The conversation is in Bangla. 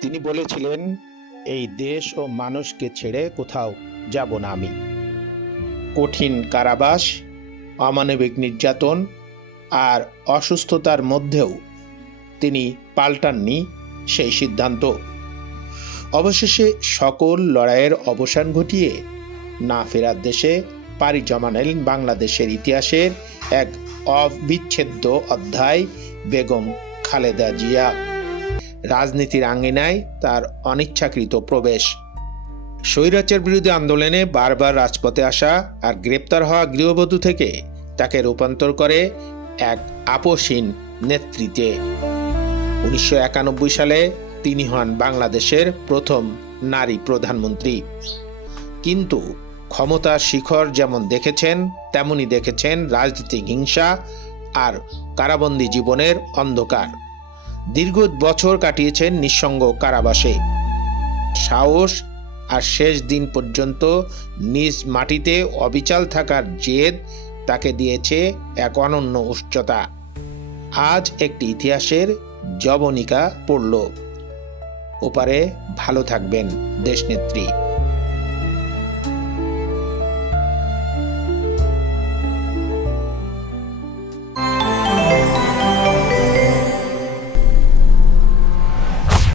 তিনি বলেছিলেন, এই দেশ ও মানুষকে ছেড়ে কোথাও যাব না আমি। কঠিন কারাবাস, অমানবিক নির্যাতন আর অসুস্থতার মধ্যেও তিনি পাল্টাননি সেই সিদ্ধান্ত। অবশেষে সকল লড়াইয়ের অবসান ঘটিয়ে না ফেরার দেশে পাড়ি জমানেন বাংলাদেশের ইতিহাসের এক অবিচ্ছেদ্য অধ্যায়, বেগম খালেদা জিয়া। রাজনীতির আঙ্গিনায় তার অনিচ্ছাকৃত প্রবেশ। স্বৈরাচার বিরোধী আন্দোলনে বারবার রাজপথে আসা আর গ্রেপ্তার হওয়া গৃহবধূ থেকে তাকে রূপান্তর করে এক আপোষহীন নেতৃত্বে। উনিশশো একানব্বই সালে তিনি হন বাংলাদেশের প্রথম নারী প্রধানমন্ত্রী। কিন্তু ক্ষমতার শিখর যেমন দেখেছেন তেমনি দেখেছেন রাজনৈতিক হিংসা আর কারাবন্দী জীবনের অন্ধকার। দীর্ঘ বছর কাটিয়েছেন নিঃসঙ্গ কারাবাসে। সাহস আর শেষ দিন পর্যন্ত নিজ মাটিতে অবিচাল থাকার জেদ তাকে দিয়েছে এক অনন্য উচ্চতা। আজ একটি ইতিহাসের জবনিকা পড়ল। ওপারে ভালো থাকবেন দেশনেত্রী।